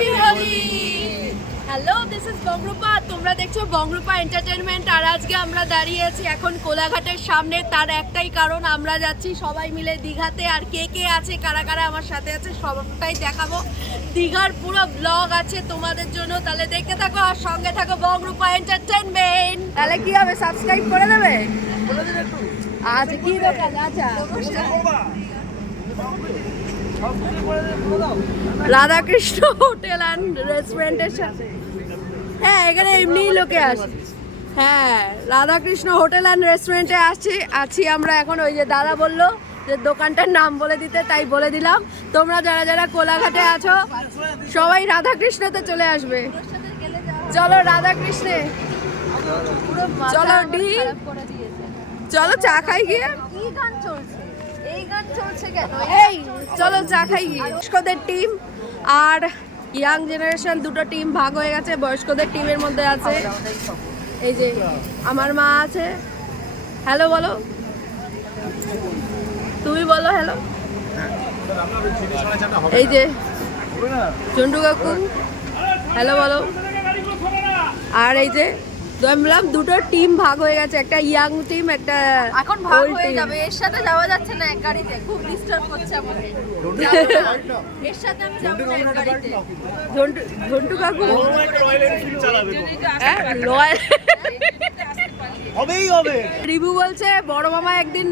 Happy Holi. Hello, this is Bongrupa. তোমরা দেখছো বংরূপা entertainment. আর আজকে আমরা দাঁড়িয়ে আছি এখন কোলাঘাটের সামনে। তার একটাই কারণ, আমরা যাচ্ছি সবাই মিলে দীঘাতে। আর কে কে আছে, কারা কারা আমার সাথে আছে, সবটাই দেখাবো। দীঘার পুরো ব্লগ আছে তোমাদের জন্য, তাহলে দেখতে থাকো আর সঙ্গে থাকো বংরূপা এন্টারটেনমেন্ট। তাহলে কি হবে, সাবস্ক্রাইব করে দেবে? আজ কি দোকান? আচ্ছা, রাধাকৃষ্ণ হোটেল অ্যান্ড রেস্টুরেন্টের সাথে। হ্যাঁ, এখানে এমনি লোকে আসে। হ্যাঁ, রাধাকৃষ্ণ হোটেল অ্যান্ড রেস্টুরেন্টে আছি আমরা এখন। ওই যে দাদা বললো যে দোকানটার নাম বলে দিতে, তাই বলে দিলাম। তোমরা যারা যারা কোলাঘাটে আছো সবাই রাধাকৃষ্ণতে চলে আসবে। চলো রাধাকৃষ্ণে, চলো ডি, চলো চা খাই গিয়ে। কি গান চলছে? এই গান চলছে কেন? এই চলো চা খাই গিয়ে। বয়স্কদের টিম আর ইয়াং জেনারেশন দুটো টিম ভাগ হয়ে গেছে। বয়স্কদের টিমের মধ্যে আছে এই যে আমার মা আছে। হ্যালো বলো, তুমি বলো হ্যালো। এই যে চন্ডু কাকু, হ্যালো বলো। আর এই যে বললাম দুটো টিম ভাগ হয়ে গেছে, একটা ইয়াং টিম, একটা এখন ভাগ হয়ে যাবে। এর সাথে যাওয়া যাচ্ছে না এক গাড়িতে, খুব ডিস্টার্ব করছে আমাকে। এর সাথে আমি যাব না এক গাড়িতে। ঝন্টু কাকু হবেই হবে। রিভু বলছে বড় মামা একদিন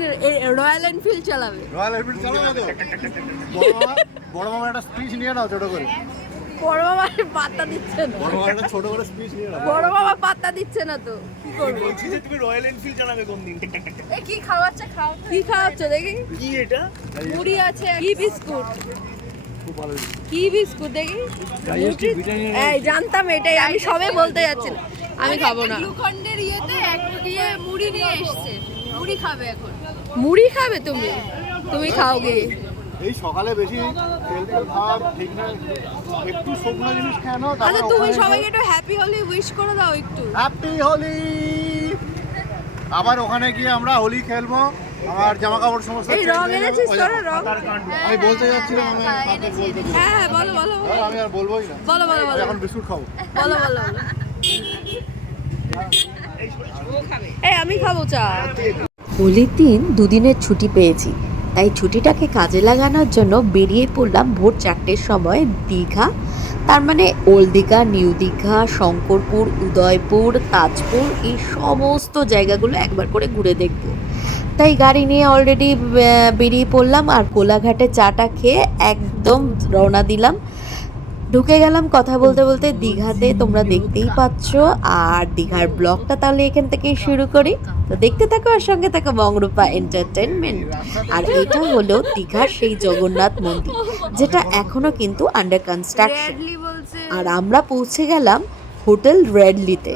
রয়্যাল এনফিল্ড চালাবে। রয়্যাল এনফিল্ড চালাবে তো? বড় মামা একটা স্পিচ নিয়ে নাও ছোট করে। বড় মামা পাত্তা দিচ্ছে না। বড় মামা একটা ছোট করে স্পিচ নিয়ে নাও। বড় মামা পাত্তা দিচ্ছে না তো কি করব। বলছি যে তুমি রয়্যাল এনফিল্ড চালাবে কোন দিন? এ কি খাওয়াচ্ছে? খাও তো। কি খাওয়াচ্ছ দেখি? কি এটা? মুড়ি আছে, কি বিস্কুট? খুব ভালো। কি বিস্কুট দেখি? এই জানতাম এটাই, আমি সবে বলতে যাচ্ছি না। আমি খাবো না। গ্লুকন্ডের ইয়েতে একটু দিয়ে মুড়ি নিয়ে এসেছে। মুড়ি খাবে এখন। মুড়ি খাবে তুমি? তুমি খাও গিয়ে। এই সকালে বেশি তেল তেল খাওয়া ঠিক না, একটু শুকনো জিনিস কেন? আচ্ছা তুমি সবাইকে একটু হ্যাপি হোলি উইশ করে দাও একটু। হ্যাপি হোলি। আবার ওখানে গিয়ে আমরা হোলি খেলবো। আমার জামা কাপড় সমস্ত এই রং এনেছিস তোরা? রং আমি বলতে যাচ্ছিলাম, আমি হ্যাঁ হ্যাঁ বলো বলো আমি আর বলবোই না। বলো বলো আমি বলো এখন বিস্কুট খাবো। বলো বলো বলো। এই আমি খাবো চা। হোলির দিন দুদিনের ছুটি পেয়েছি, তাই ছুটিটাকে কাজে লাগানোর জন্য বেরিয়ে পড়লাম ভোর 4টের সময় দীঘা। তার মানে ওল্ড দীঘা, নিউ দীঘা, শঙ্করপুর, উদয়পুর, তাজপুর, এই সমস্ত জায়গাগুলো একবার করে ঘুরে দেখব। তাই গাড়ি নিয়ে অলরেডি বেরিয়ে পড়লাম আর কোলাঘাটে চাটা খেয়ে একদম রওনা দিলাম। ঢুকে গেলাম কথা বলতে বলতে দীঘাতে, তোমরা দেখতেই পাচ্ছ। আর দীঘার ব্লগটা তাহলে এখান থেকেই শুরু করি। তো দেখতে থাকো আর সঙ্গে থাকো বংরূপা এন্টারটেনমেন্ট। আর এটা হলো দীঘার সেই জগন্নাথ মন্দির, যেটা এখনো কিন্তু আন্ডার কনস্ট্রাকশন। রেডলি বলছে আর আমরা পৌঁছে গেলাম হোটেল রেডলিতে।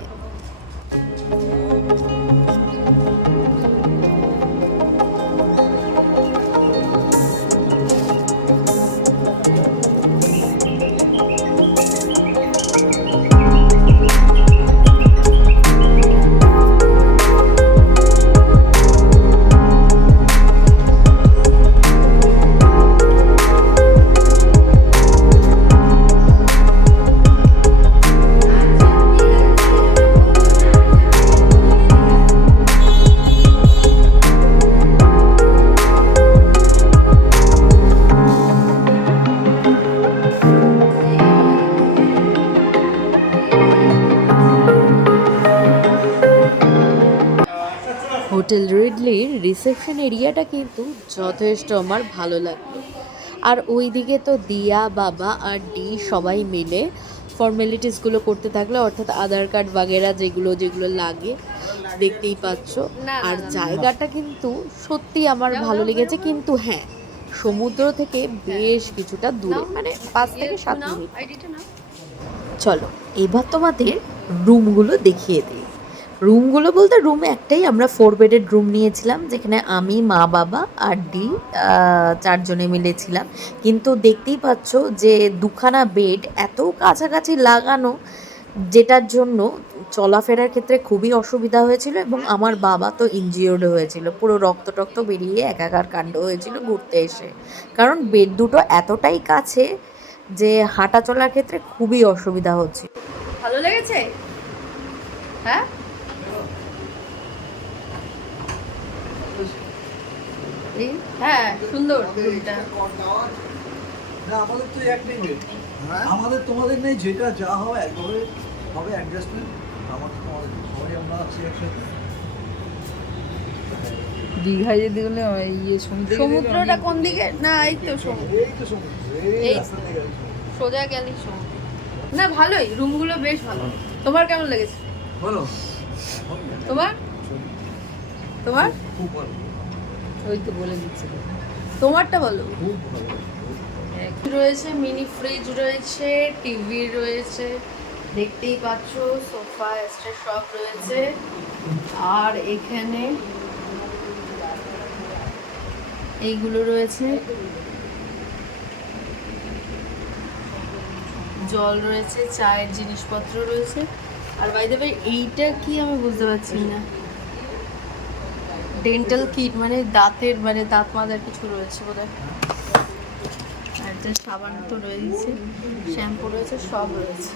হোটেল রেডলির রিসেপশন এরিয়াটা কিন্তু যথেষ্ট আমার ভালো লাগলো। আর ওইদিকে তো দিয়া, বাবা আর ডি সবাই মিলে ফর্মালিটিসগুলো করতে থাকলো, অর্থাৎ আধার কার্ড বাগেরা যেগুলো যেগুলো লাগে, দেখতেই পাচ্ছ। আর জায়গাটা কিন্তু সত্যি আমার ভালো লেগেছে, কিন্তু হ্যাঁ সমুদ্র থেকে বেশ কিছুটা দূরে, মানে 5 থেকে 7 মিনিট। চলো এবার তোমাদের রুমগুলো দেখিয়ে দিই। রুমগুলো বলতে রুম একটাই, আমরা 4 বেডেড রুম নিয়েছিলাম, যেখানে আমি, মা, বাবা আর ডি 4 জনে মিলেছিলাম। কিন্তু দেখতেই পাচ্ছ যে 2খানা বেড এত কাছাকাছি লাগানো, যেটার জন্য চলাফেরার ক্ষেত্রে খুবই অসুবিধা হয়েছিল। এবং আমার বাবা তো ইনজিওর্ড হয়েছিল, পুরো রক্ত টক্ত বেরিয়ে একাকার কাণ্ড হয়েছিল ঘুরতে এসে, কারণ বেড দুটো এতটাই কাছে যে হাঁটা চলার ক্ষেত্রে খুবই অসুবিধা হচ্ছে। ভালো লেগেছে? হ্যাঁ, হ্যাঁ সুন্দর রুমটা। না আমাদের তো একটাই নেই, আমাদের তোমাদের নেই, যেটা যা হবে একভাবে হবে অ্যাডজাস্টমেন্ট। আমাদের তোমাদের সবাই আমরা আছি একসাথে। দীঘায় যেতে গেলে ইয়ে সমুদ্রটা কোন দিকে? না এই তো সমুদ্র, এই তো সমুদ্র, এই এই রাস্তা থেকে গেলে সোজা গেলেই সমুদ্র। না ভালোই, রুমগুলো বেশ ভালো। তোমার কেমন লেগেছে? বলো। তোমার তোমার খুব ভালো, ওই তো বলে দিচ্ছে। তোমারটা বলো। খুব ভালো। রয়েছে মিনি ফ্রিজ রয়েছে, টিভি রয়েছে, দেখতেই পাচ্ছ সোফা এক্সট্রা সব রয়েছে। আর এখানে এইগুলো রয়েছে, জল রয়েছে, চায়ের জিনিসপত্র রয়েছে। আর বাই দ্য ওয়ে এইটা কি আমি বুঝতে পারছি না, ডেন্টাল কিট মানে দাঁতের মানে দাঁত মাজার কিছু রয়েছে বোধহয়। আর যে সাবান তো রয়েছে, শ্যাম্পু রয়েছে, সব রয়েছে।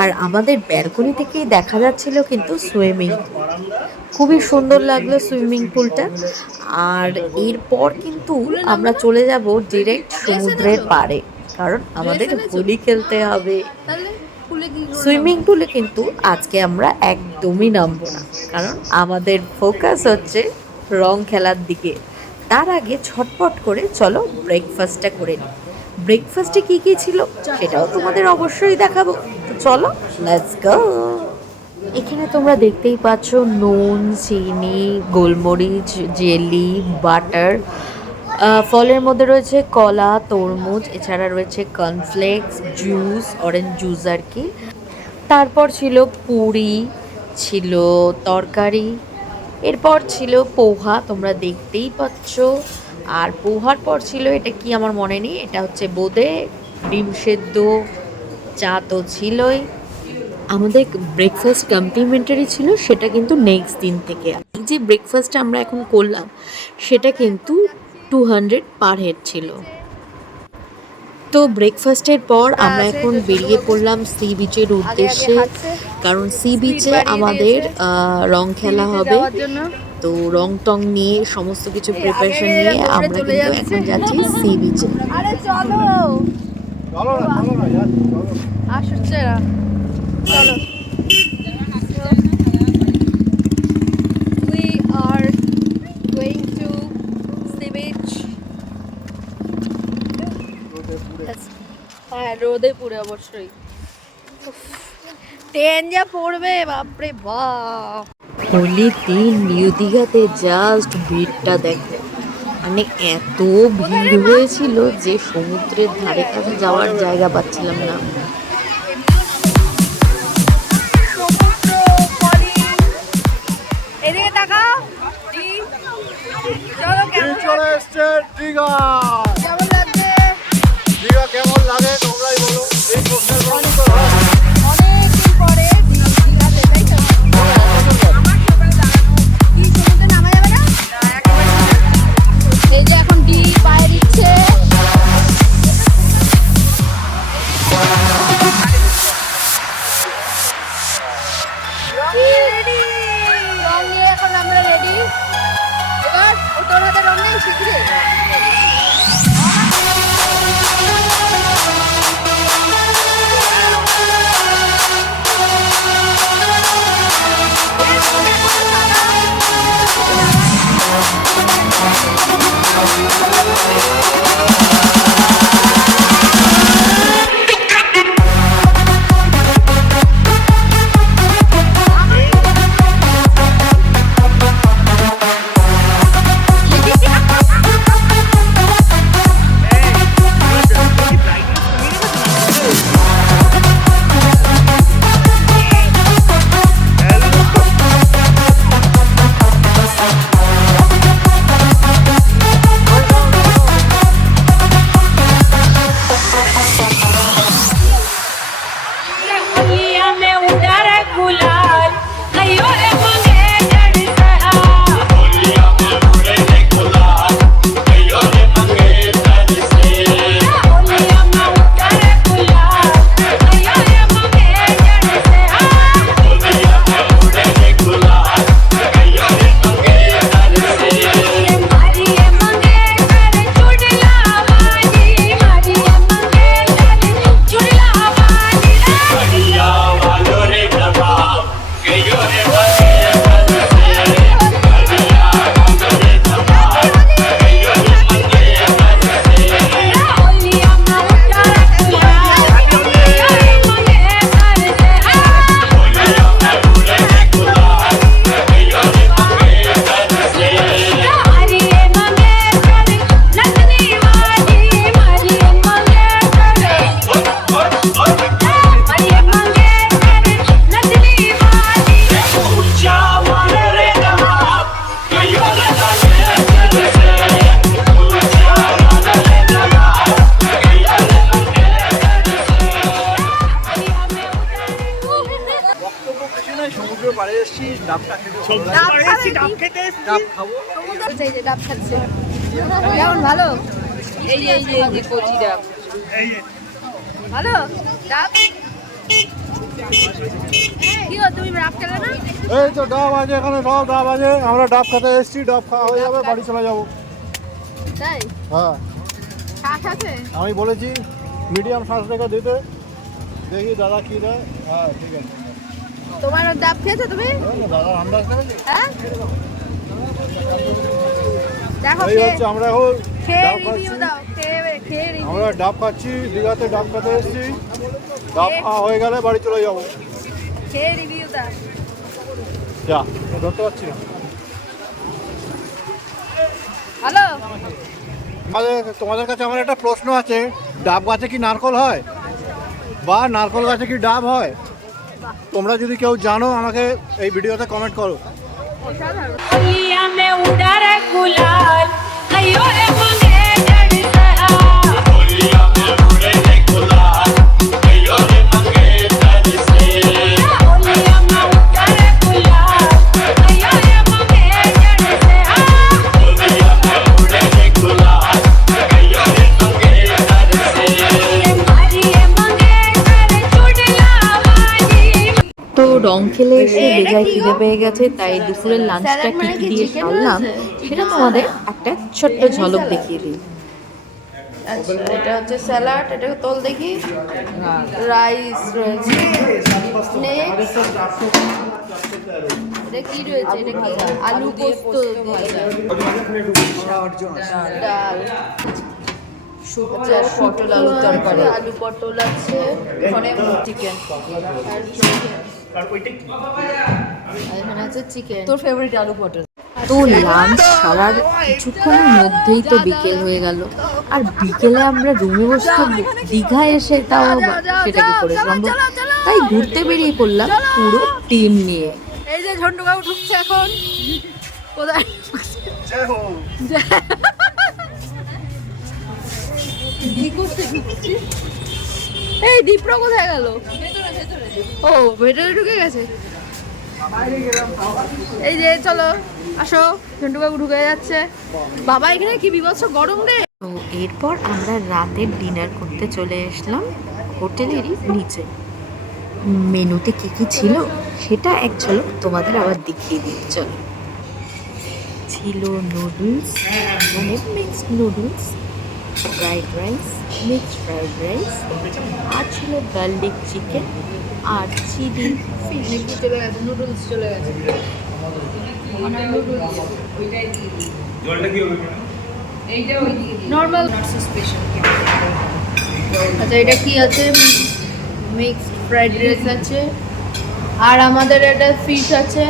আর আমাদের ব্যালকনি থেকেই দেখা যাচ্ছিল কিন্তু সুইমিং, খুবই সুন্দর লাগলো সুইমিং পুলটা। আর এরপর কিন্তু আমরা চলে যাব ডিরেক্ট সমুদ্রের পাড়ে, কারণ আমাদের হোলি খেলতে হবে। তাহলে ফুলে কি সুইমিং পুলে কিন্তু আজকে আমরা একদমই নামবো না, কারণ আমাদের ফোকাস হচ্ছে রং খেলার দিকে। তার আগে ছটপট করে চলো ব্রেকফাস্টটা করে নিই। ব্রেকফাস্টে কি কি ছিল সেটাও তোমাদের অবশ্যই দেখাবো, তো চলো লেটস গো। এখানে তোমরা দেখতেই পাচ্ছ নুন, চিনি, গোলমরিচ, জেলি, বাটার, ফলের মধ্যে রয়েছে কলা, তরমুজ, এছাড়া রয়েছে কর্নফ্লেক্স, জুস, অরেঞ্জ জুস আর কি। তারপর ছিল পুরি, ছিল তরকারি, এরপর ছিল পোহা, তোমরা দেখতেই পাচ্ছ। আর পোহার পর ছিল এটা কি আমার মনে নেই, এটা হচ্ছে বোঁদে, ডিম সেদ্ধ, চা তো ছিলই। আমাদের ব্রেকফাস্ট কমপ্লিমেন্টারি ছিল, সেটা কিন্তু নেক্সট দিন থেকে। এই যে ব্রেকফাস্টটা আমরা এখন করলাম সেটা কিন্তু 200 পার হেড ছিল। তো ব্রেকফাস্টের পর আমরা এখন বেরিয়ে পড়লাম সি বিচের উদ্দেশ্যে, কারণ সি বিচে আমাদের রং খেলা হবে। তো রং টং নিয়ে সমস্ত কিছু প্রিপারেশন নিয়ে আমরা কিন্তু এখন যাচ্ছি সি বিচে। আরে চলো চলো না যাচ্ছি, চলো। আসছে না, চলো। We are going to sea beach. হ্যাঁ রোদে পুরে অবশ্যই। ট্রেন যা পড়বে বাপরে বাপ। হোলির দিন নিউ দীঘাতে জাস্ট ভিড়টা দেখো, মানে এত ভিড় হয়েছিল যে সমুদ্রের ধারে কাছে যাওয়ার জায়গা পাচ্ছিলাম না। এদিকে তাকাও। চলো কেমন চলে এসছে দীঘা। কেমন লাগছে? দীঘা কেমন লাগে তোমরাই বলো, এই প্রশ্নের উত্তর দাও। অনেকদিন পরে দীঘাতে, তাই তো? কি সমুদ্রে নামা যাবে না? এই যে এখন ডি পায়ে দিচ্ছে। রং নিয়ে এখন আমরা রেডি। এবার ও তোর হাতে রং নেই, শিখলে ডাবটা খেতে ডাব খাবে? ডাব খাবো। এই যে ডাব খাচ্ছে কেমন ভালো? এই যে কচি ডাব। ভালো ডাব কি গো তুমি ডাব খেলে না? এই তো ডাব আছে এখানে, সব ডাব আছে, আমরা ডাব খেতে এসেছি, ডাব খাওয়া হয়ে যাবে, বাড়ি চলে যাবো। তাই হ্যাঁ শাক আছে? আমি বলেছি মিডিয়াম শ্বাস রেখে দিতে, দেখি দাদা কি দেয়। হ্যাঁ ঠিক আছে। তোমার ডাব খেয়েছো তুমি? দাদা আন্দাজ করেছি। হ্যাঁ দেখো এই হচ্ছে আমরা এখন খেয়ে ডাব রিভিউ খাচ্ছি, দাও, খেয়ে রিভিউ আমরা ডাব খাচ্ছি, দীঘাতে ডাব খেতে এসেছি, ডাব খাওয়া হয়ে গেলে বাড়ি চলে যাবো। খেয়ে রিভিউ দাও। যা ধরতে পারছি না। হ্যালো তোমাদের কাছে আমার একটা প্রশ্ন আছে, ডাব গাছে কি নারকল হয় বা নারকল গাছে কি ডাব হয়? তোমরা যদি কেউ জানো আমাকে এই ভিডিওতে কমেন্ট করো। অসাধারণ। होलिया में उड़ा रे गुलाल कहियो रे मंगे जड़ सरा होलिया में उड़े रे गुलाल कहियो रे मंगे जड़ से होलिया में उड़ा रे गुलाल कहियो रे मंगे जड़ से होलिया में उड़े रे गुलाल कहियो रे मंगे जड़ से मारी मंगे जड़ चुड़ला मारी। তো রং খেলে এসে বেজায় খিদে পেয়ে গেছে, তাই দুপুরের লাঞ্চটা কি কি দিয়ে সারলাম সেটা তোমাদের একটা ছোট্ট ঝলক দেখিয়ে দিই। আচ্ছা এটা হচ্ছে স্যালাড, এটাকে তোল দেখি। রাইস রয়েছে, নেক্সট এটা কি রয়েছে? এটা কি? আলু পোস্ত ডাল, আচ্ছা পটল আলু তরকারি, আলু পটল আছে, চিকেন আর এখানে আছে চিকেন। তোর ফেভারিট আলু পটল। তো লাঞ্চ সারার কিছুক্ষণের মধ্যেই তো বিকেল হয়ে গেল, আর বিকেলে আমরা রুমে বসে থাকবো? দীঘায় এসে তাও আবার সেটা কি করে সম্ভব? তাই ঘুরতে বেরিয়ে পড়লাম পুরো টিম নিয়ে। এই যে ঝন্টু বাবু ঢুকছে এখন। কোথায়? কি করতে ঢুকছে? এই দীপ্র কোথায় গেল? ও ভেতরে ঢুকে গেছে। এই যে চলো আসো, ঝন্টু বাবু ঢুকে যাচ্ছে। বাবা এখানে কি বিভৎস গরম রে। তো এরপর আমরা রাতের ডিনার করতে চলে আসলাম হোটেলেরই নিচে। মেনুতে কি কি ছিল সেটা এক ঝলক তোমাদের আবার দেখিয়ে দিই চলো। ছিল নুডলস, মানে mixed noodles, fried rice, mixed fried rice, আর ছিল গার্লিক চিকেন আর চিলি ফিশ। চলে গেছে নুডলস, চলে গেছে নর্মাল স্পেশাল। আচ্ছা এটা কি আছে? মিক্সড ফ্রাইড রাইস আছে, আর আমাদের এটা ফিশ আছে।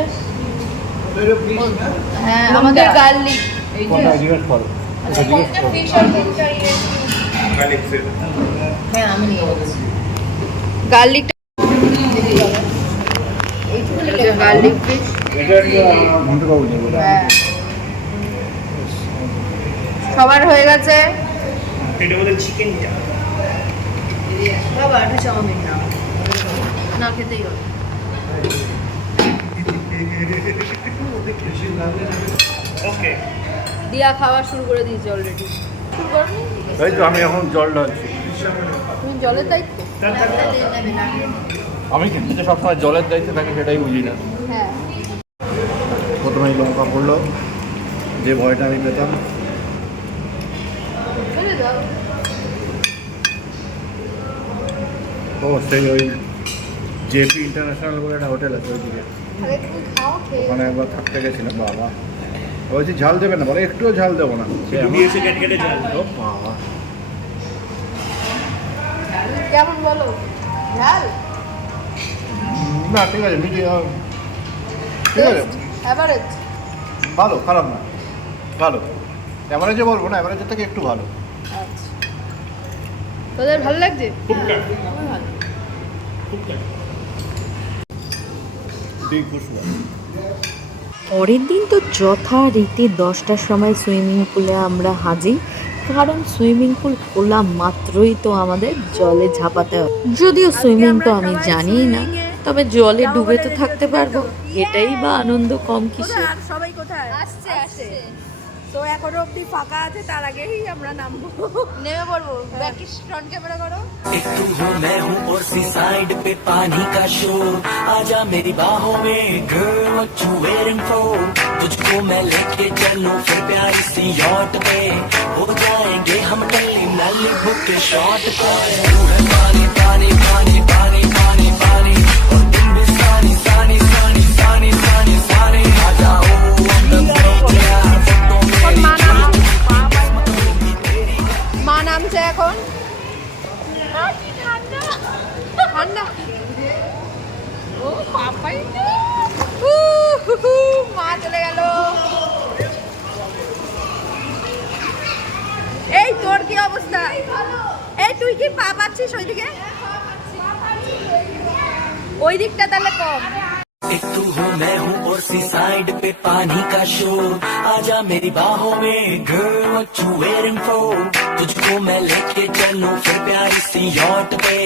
হ্যাঁ আমাদের গার্লিক জিজ্ঞেস করো, ফিশ আর হ্যাঁ আমি নিয়ে যাচ্ছি গার্লিক। গার্লিক ফিশ হ্যাঁ সবার হয়ে গেছে। এটা বলে চিকেনটা বাবা এটা চাউমিন না, না খেতেই হবে। ওকে দিয়া খাওয়া শুরু করে দিয়েছে অলরেডি। শুরু করনি? এই তো আমি এখন জল ঢালছি। তুমি জলের দায়িত্ব? আমি কিন্তু যে সবসময় জলের দায়িত্বে থাকি সেটাই বুঝি না। হ্যাঁ প্রথমেই লঙ্কা পড়লো, যে ভয়টা আমি পেতাম। ফেলে দাও। ও সেই ওই জেপি ইন্টারন্যাশনাল বলে একটা হোটেল আছে ওইদিকে, আরে তুমি খাও খেয়ে। ওখানে একবার থাকতে গেছিলাম। বাবা বলছি ঝাল দেবে না, বলে একটুও ঝাল দেবো না। সে আমার- দিয়েছে কেটে কেটে জল ও বাবা, কেমন বলো? ঝাল? না ঠিক আছে, মিডিয়াম ঠিক আছে, অ্যাভারেজ? ভালো, খারাপ না, ভালো। অ্যাভারেজে বলবো না, অ্যাভারেজের থেকে একটু ভালো। আচ্ছা তোদের ভালো লাগছে? পরের দিন তো যথারীতি 10টার সময় সুইমিং পুলে আমরা হাজির, কারণ সুইমিং পুল খোলা মাত্রই তো আমাদের জলে ঝাঁপাতে হবে। যদিও সুইমিং তো আমি জানিই না, তবে জলে ডুবে তো থাকতে পারবো, এটাই বা আনন্দ কম কিসে। কোথায় আর সবাই কোথায় আসছে তো এখনো অব্দি ফাঁকা আছে, তার আগেই আমরা নামবো। নেমে পড়বো। ব্যাক ফ্রন্ট ক্যামেরা করো। एक तू हो मैं हूँ और सी साइड पे पानी का शोर आजा मेरी बाहों में girl what you waiting for तुझको मैं लेके चलूं फिर प्यारी सी यॉट पे हो जाएंगे हम टल्ली नल्ली बुक के शॉट पे तू है पानी पानी पानी पानी पानी पानी और तुम भी सानी सानी सानी सानी सानी सानी आ जाओ हम दम पे यार फोटो मेरी মা নামছে এখন। ঠান্ডা ও পাপাই মা চলে গেল। এই তোর কি অবস্থা? এই তুই কি পা পাচ্ছিস ওইদিকে? ওই দিকটা তাহলে কম। एक तू हो मैं हूँ और सी साइड पे पानी का शोर आजा मेरी बाहों में girl what you waiting for तुझको मैं लेके चलूं फिर प्यारी सी यॉट पे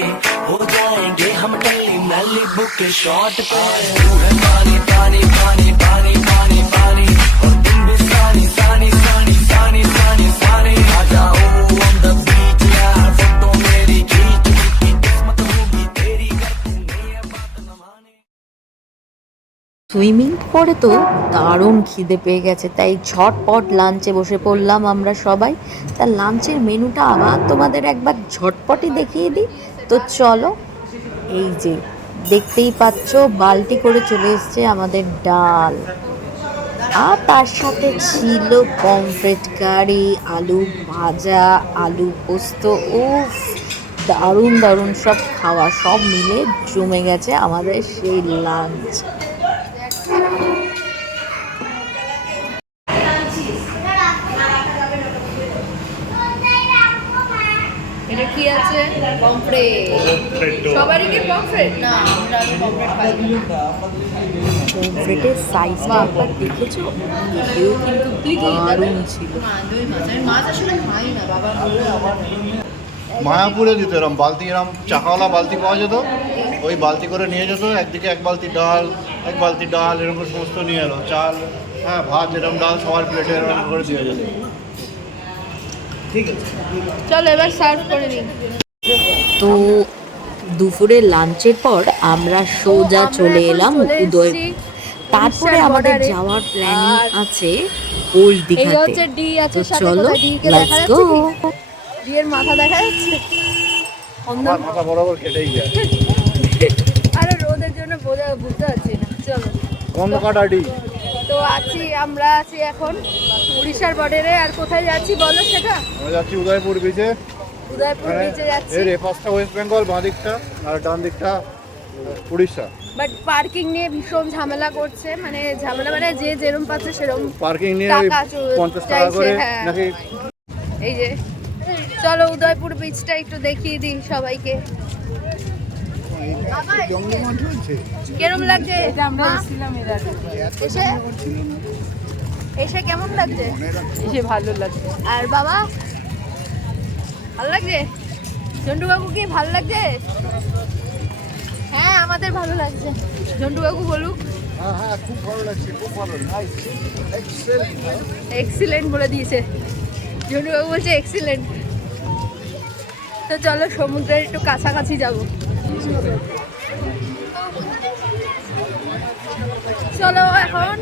हो जाएंगे हम टल्ली नल्ली बुक के शॉट पे तू है पानी पानी पानी पानी पानी पानी और तुम भी सानी सानी सानी सानी सानी सानी आ जाओ on the beach यार फोटो मेरी खींच की किस्मत होगी तेरी अगर तू ये बात न माने। সুইমিং করে তো দারুণ খিদে পেয়ে গেছে, তাই ঝটপট লাঞ্চে বসে পড়লাম আমরা সবাই। তা লাঞ্চের মেনুটা আবার তোমাদের একবার ঝটপটই দেখিয়ে দিই। তো চলো, এই যে দেখতেই পাচ্ছ বালতি করে চলে এসছে আমাদের ডাল, আর তার সাথে ছিল পমফ্রেট কারি, আলু ভাজা, আলু পোস্ত। উফ, দারুণ দারুণ সব খাওয়া, সব মিলে জমে গেছে আমাদের সেই লাঞ্চ। এটা কি আছে? পমফ্রেট। সবারই কি পমফ্রেট? না আমরা পমফ্রেট পাইনি। পমফ্রেটের সাইজটা একবার দেখেছো? এটাও কিন্তু দারুণ ছিল। দুই মাছ, আমি মাছ আসলে খাই না, বাবা মায়াপুরে দিত এরম বালতি, এরম চাকাওয়ালা বালতি পাওয়া যেত, ওই বালতি করে নিয়ে যেত, একদিকে এক বালতি ডাল এরকম করে সমস্ত নিয়ে এলো, চাল, হ্যাঁ ভাত, এরকম ডাল সবার প্লেটে এরকম করে দিয়ে যেত। চলো এবার সার্ভ করে নিই। তো দুপুরে লাঞ্চের পর আমরা সোজা চলে এলাম উদয়পুর। তারপরে আমাদের যাওয়ার প্ল্যানিং আছে ওল্ড এই দীঘাতে। হচ্ছে ডি আছে, তো সাথে চলো, কোথায় ডি কে লেটস দেখা গো। যাচ্ছে? ডি এর মাথা দেখা যাচ্ছে? আমার মাথা বরাবর কেটেই যায়। আরে রোদের জন্য বুঝতে পারছি না। চলো বন্ধ কাটা ডি। তো আমরা আছি এখন উড়িষ্যার বর্ডারে। আর কোথায় যাচ্ছি বলো সেটা? আমরা যাচ্ছি উদয়পুর বিচে। উদয়পুর বিচে যাচ্ছি। এর এপাশটা ওয়েস্ট বেঙ্গল, বাঁ দিকটা, আর ডান দিকটা উড়িষ্যা। বাট পার্কিং নিয়ে ভীষণ ঝামেলা করছে, মানে ঝামেলা মানে যে যেরকম পাচ্ছে সেরকম পার্কিং নিয়ে টাকা 50 টাকা চাইছে, করে হ্যাঁ। নাকি। এই যে চলো উদয়পুর বিচটা একটু দেখিয়ে দিই সবাইকে। কেমন লাগছে? এসে এসে কেমন লাগছে? এসে ভালো লাগছে। আর বাবা ভালো লাগছে? ঝন্টু কাকু কি ভালো লাগছে? হ্যাঁ আমাদের ভালো লাগছে। ঝন্টু কাকু বলুক। হ্যাঁ খুব ভালো লাগছে, খুব ভালো, নাইস, এক্সেলেন্ট। এক্সিলেন্ট বলে দিয়েছে ঝন্টু কাকু, বলছে এক্সিলেন্ট। তো চলো সমুদ্রের একটু কাছাকাছি যাব। চলো এখন।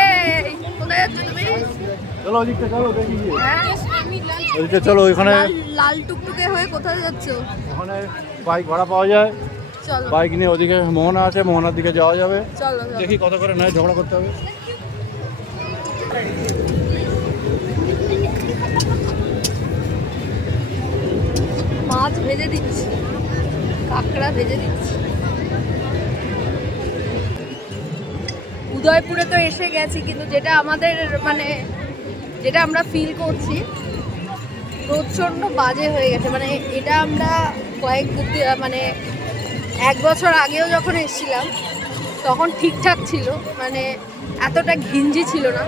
এই কোথায় যাচ্ছ তুমি? চলো ওদিকটা, চলো দেখি গিয়ে। হ্যাঁ? ওদিকে চলো, ওইখানে লাল টুকটুকে হয়ে কোথায় যাচ্ছ? ওখানে বাইক ভাড়া পাওয়া যায়, চলো বাইক নিয়ে ওদিকে মোহনা আছে, মোহনার দিকে যাওয়া যাবে। চলো চলো। দেখি কত করে নয়, ঝগড়া করতে হবে। মাছ ভেজে দিচ্ছি, কাঁকড়া ভেজে দিচ্ছি। উদয়পুরে তো এসে গেছি, কিন্তু যেটা আমাদের মানে যেটা আমরা ফিল করছি প্রচণ্ড বাজে হয়ে গেছে। মানে এটা আমরা মানে 1 বছর আগেও যখন এসেছিলাম তখন ঠিকঠাক ছিল, মানে এতটা ঘিঞ্জি ছিল না।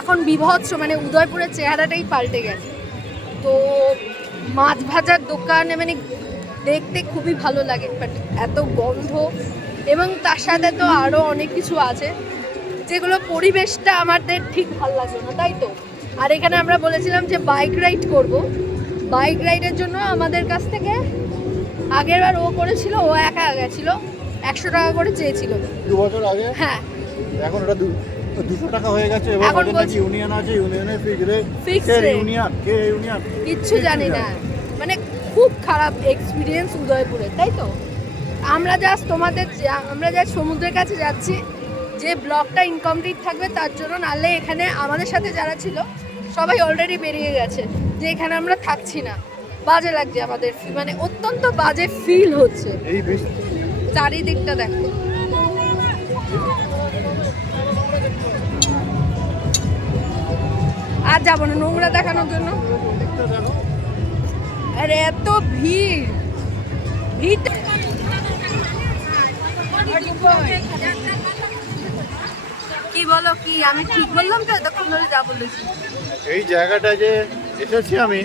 এখন বিভৎস, মানে উদয়পুরের চেহারাটাই পাল্টে গেছে। তো মাছ ভাজার দোকানে মানে দেখতে খুবই ভালো লাগে, বাট এত গন্ধ এবং তার সাথে তো আরও অনেক কিছু আছে যেগুলো পরিবেশটা আমাদের ঠিক ভালো লাগবে না, তাই তো। আর এখানে আমরা বলেছিলাম যে বাইক রাইড করব, বাইক রাইডের জন্য আমাদের কাছ থেকে আগেরবার ও করেছিল, ও একা গেছিল, 100 টাকা করে চেয়েছিল। 2 বছর আগে, হ্যাঁ এখন ওটা 200 টাকা হয়ে গেছে। এবং এখন ওদের নাকি ইউনিয়ন আছে, ইউনিয়নের Fixed কে rate। ইউনিয়ন, কে ইউনিয়ন কিচ্ছু জানি না, মানে খুব খারাপ এক্সপিরিয়েন্স উদয়পুরে, তাই তো। আমরা জাস্ট সমুদ্রের কাছে যাচ্ছি, যে ব্লগটা ইনকমপ্লিট থাকবে তার জন্য, নাহলে এখানে আমাদের সাথে যারা ছিল সবাই অলরেডি বেরিয়ে গেছে, যে এখানে আমরা থাকছি না। বাজে লাগছে আমাদের, মানে অত্যন্ত বাজে ফিল হচ্ছে। এই চারিদিকটা দেখো, আর যাবো না নোংরা দেখানোর জন্য। আরে এত ভিড়, কি বলো, কি আমি ঠিক বললাম তো? এতক্ষণ ধরে যা বলেছি। এই জায়গাটা যে এসেছি আমি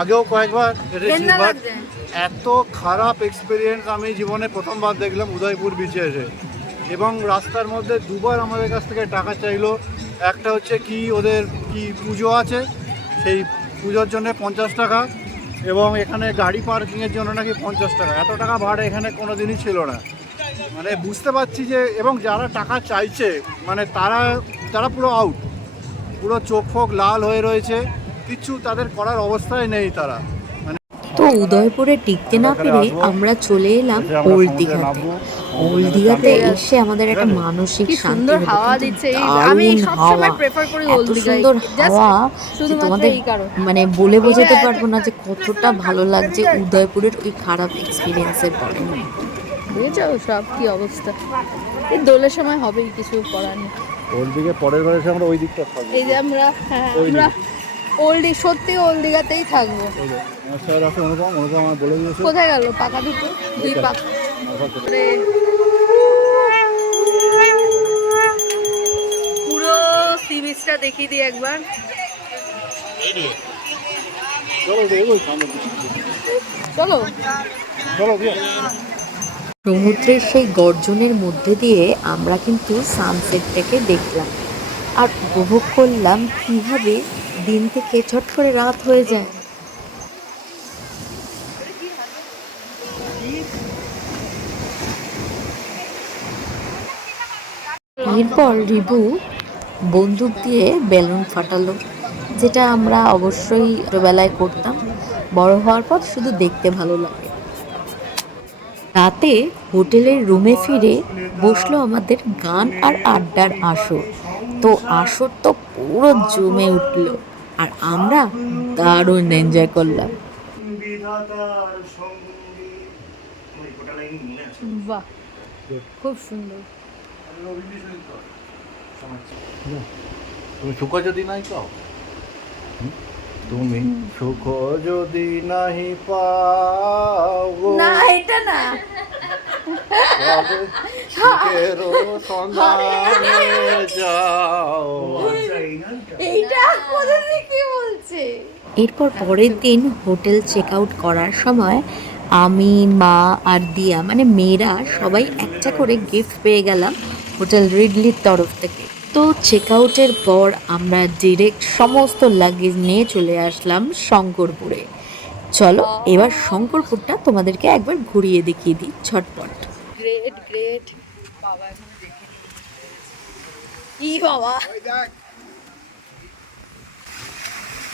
আগেও কয়েকবার এসেছি, ঘেন্না বাট লাগছে। এত খারাপ এক্সপিরিয়েন্স আমি জীবনে প্রথমবার দেখলাম উদয়পুর বিচে এসে। এবং রাস্তার মধ্যে দুবার আমাদের কাছ থেকে টাকা চাইলো। একটা হচ্ছে কি ওদের কি পুজো আছে, সেই পুজোর জন্য 50 টাকা, এবং এখানে গাড়ি পার্কিংয়ের জন্য নাকি 50 টাকা। এত টাকা ভাড়া এখানে কোনো দিনই ছিল না। মানে বুঝতে পারছি যে, এবং যারা টাকা চাইছে মানে তারা পুরো আউট, পুরো চোখ ফোক লাল হয়ে রয়েছে, কিচ্ছু তাদের করার অবস্থায় নেই তারা। তো উদয়পুরে টিকতে না পেরে আমরা চলে এলাম ওল্ড দীঘাতে। ওল্ড দীঘাতে এসে আমাদের একটা মানসিক কি শান্তি সুন্দর হলো, হাওয়া কিন্তু দিচ্ছে। দারুণ আমি সবসময় হাওয়া, প্রেফার করি এত ওল্ড দীঘায়, সুন্দর just হাওয়া যে শুধুমাত্র তোমাদের এই কারণ। মানে বলে বোঝাতে পারবো না যে কতটা ভালো লাগছে উদয়পুরের ওই খারাপ এক্সপিরিয়েন্সের পরে। বুঝেছো সব কি অবস্থা। এই দোলের সময় হবেই, কিছু করার নেই। ওল্ড দিকে পরের বার এসে আমরা ওই দিকটা থাকবো। এই যে আমরা, হ্যাঁ ওই আমরা সত্যি ওল্ড দীঘাতেই থাকবো। আমার স্যার আছে অনুপম আমার বলে দিয়েছে। কোথায় গেল পাকা দুটো? দুই পাকা। পুরো সি বিচটা দেখিয়ে দিই একবার। চলো এগোই সামনে, চলো চলো দিয়ে। সমুদ্রের সেই গর্জনের মধ্যে দিয়ে আমরা কিন্তু সানসেটটাকে দেখলাম আর উপভোগ করলাম কীভাবে দিন থেকে ছট করে রাত হয়ে যায়। এরপর রিবু বন্দুক দিয়ে বেলুন ফাটালো, যেটা আমরা অবশ্যই ছোটবেলায় করতাম, বড় হওয়ার পর শুধু দেখতে ভালো লাগে। রাতে হোটেলের রুমে ফিরে বসলো আমাদের গান আর আড্ডার আসর। তো আসর তো পুরো জমে উঠলো আর আমরা দারুণ এনজয় করলাম। বিধাতার সঙ্গী, ওই গোটা লাইন মনে আছে। বাহ, খুব সুন্দর। তুমি সুখ যদি নাই পাও, তুমি সুখ যদি নাহি পাও গো, না এটা না, তবে সুখেরও সন্ধানে যাও। আচ্ছা, এই গানটা। এইটা কোথা থেকে বলছে? এরপর পরের দিন হোটেল চেক আউট করার সময় আমি, মা আর দিয়া মানে মেয়েরা সবাই একটা করে গিফট পেয়ে গেলাম হোটেল রিডলির তরফ থেকে। তো চেক আউটের পর আমরা ডিরেক্ট সমস্ত লাগেজ নিয়ে চলে আসলাম শঙ্করপুরে। চলো এবার শঙ্করপুরটা তোমাদেরকে একবার ঘুরিয়ে দেখিয়ে দিই ঝটপট। Great great. বাবা এখন দেখে ই বাবা,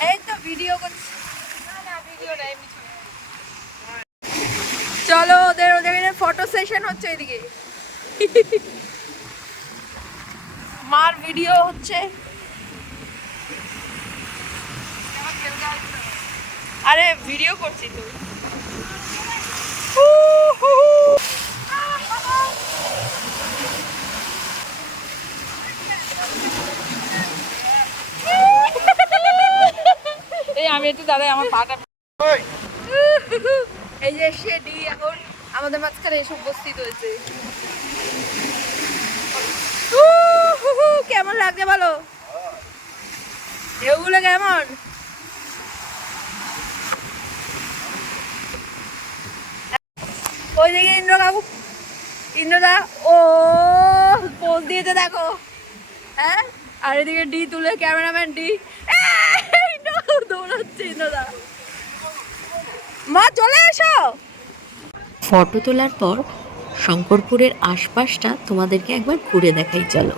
এই তো ভিডিও করছি। না না ভিডিও না, এমনি ছবি। চলো ওদের ফটো সেশন হচ্ছে এদিকে। মার ভিডিও হচ্ছে। আরে ভিডিও করছি তো। এই আমি একটু দাঁড়াই, আমার পাটা। এই যে সে ডি এখন আমাদের মাঝখানে এসে উপস্থিত হয়েছে। কেমন লাগছে বলো? ঢেউগুলো কেমন? ওই দিকে ইন্দ্র কাকু, ইন্দ্রদা ও পোজ দিয়েছে দেখো, হ্যাঁ। আর এদিকে ডি তুলে ক্যামেরাম্যান ডি দৌড়াচ্ছে ইন্দ্রদা। মা চলে এসো। ফটো তোলার পর শঙ্করপুরের আশপাশটা তোমাদেরকে একবার ঘুরে দেখাই চলো।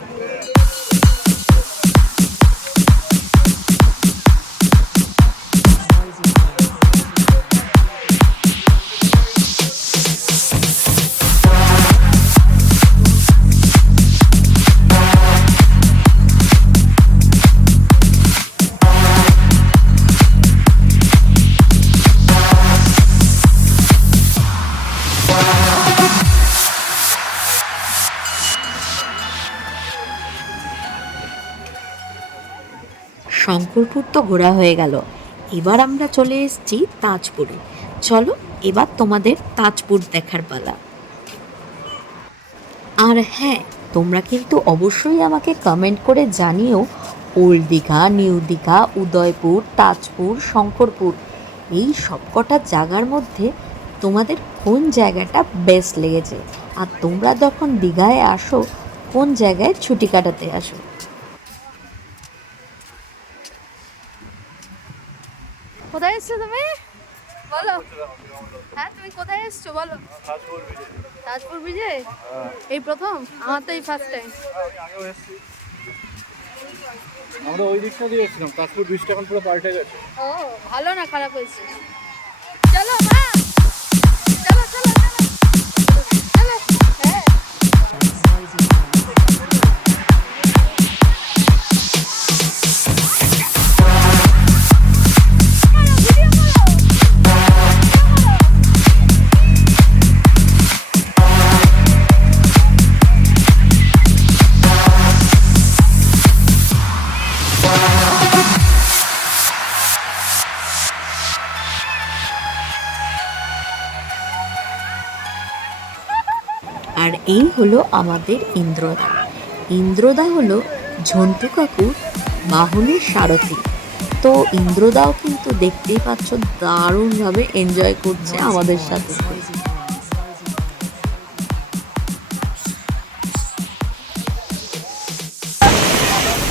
শঙ্করপুর তো ঘোরা হয়ে গেল, এবার আমরা চলে এসেছি তাজপুরে। চলো এবার তোমাদের তাজপুর দেখার পালা। আর হ্যাঁ, তোমরা কিন্তু অবশ্যই আমাকে কমেন্ট করে জানিও ওল্ড দীঘা, নিউ দীঘা, উদয়পুর, তাজপুর, শঙ্করপুর এই সবকটা জায়গার মধ্যে তোমাদের কোন জায়গাটা বেস্ট লেগেছে, আর তোমরা যখন দীঘায় আসো কোন জায়গায় ছুটি কাটাতে আসো। কোথায় এসছো তুমি বলো? হ্যাঁ তুমি কোথায় এসছো বলো? তাজপুর ব্রিজে এই প্রথম? আমার তো এই ফার্স্ট টাইম। আমরা ওই দিকটা দিয়ে এসেছিলাম, তাজপুর ব্রিজটা এখন পুরো পাল্টে গেছে। ও ভালো না খারাপ হয়েছে? চলো মা, চলো চলো চলো চলো। হ্যাঁ আর এই হলো আমাদের ইন্দ্রদা। ইন্দ্রদা হলো ঝন্টু কাকুর বাহনের সারথি। তো ইন্দ্রদাও কিন্তু দেখতেই পাচ্ছ দারুণভাবে এনজয় করছে আমাদের সাথে।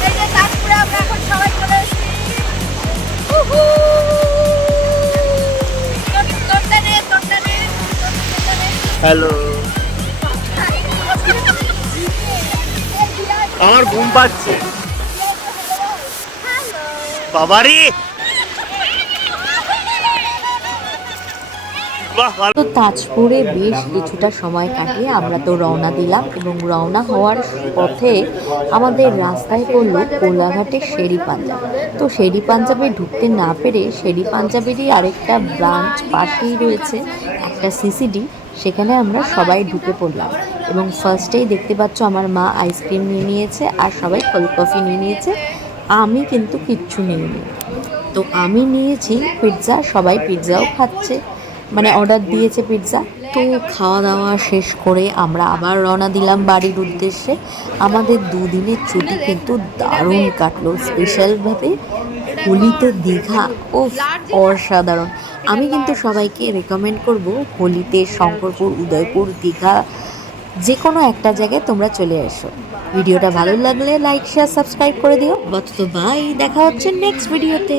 এই যে তাজপুরে আমরা এখন সবাই চলে এসেছি। তোরটা নে, তোরটা নে, তোরটা নে। হ্যালো, আমার ঘুম পাচ্ছে বাবারি। বাহ, ভালো। তো তাজপুরে বেশ কিছুটা সময় কাটিয়ে আমরা তো রওনা দিলাম, এবং রওনা হওয়ার পথে আমাদের রাস্তায় পড়লো কোলাঘাটের শেরি পাঞ্জাব। তো শেরি পাঞ্জাবে ঢুকতে না পেরে শেরি পাঞ্জাবেরই আরেকটা ব্রাঞ্চ পাশেই রয়েছে একটা সিসিডি, সেখানে আমরা সবাই ঢুকে পড়লাম। এবং ফার্স্টেই দেখতে পাচ্ছ আমার মা আইসক্রিম নিয়ে নিয়েছে আর সবাই কোল্ড কফি নিয়ে নিয়েছে, আমি কিন্তু কিচ্ছু নিইনি। তো আমি নিয়েছি পিৎজা, সবাই পিৎজাও খাচ্ছে, মানে অর্ডার দিয়েছে পিৎজা। তো খাওয়া দাওয়া শেষ করে আমরা আবার রওনা দিলাম বাড়ির উদ্দেশ্যে। আমাদের দুদিনের ছুটি কিন্তু দারুণ কাটলো, স্পেশালভাবে হোলিতে দীঘা ও অসাধারণ। আমি কিন্তু সবাইকে রেকমেন্ড করব হোলিতে শঙ্করপুর, উদয়পুর, দীঘা যে কোনো একটা জায়গায় তোমরা চলে এসো। ভিডিওটা ভালো লাগলে লাইক, শেয়ার, সাবস্ক্রাইব করে দিও। বাই, দেখা হচ্ছে নেক্সট ভিডিওতে।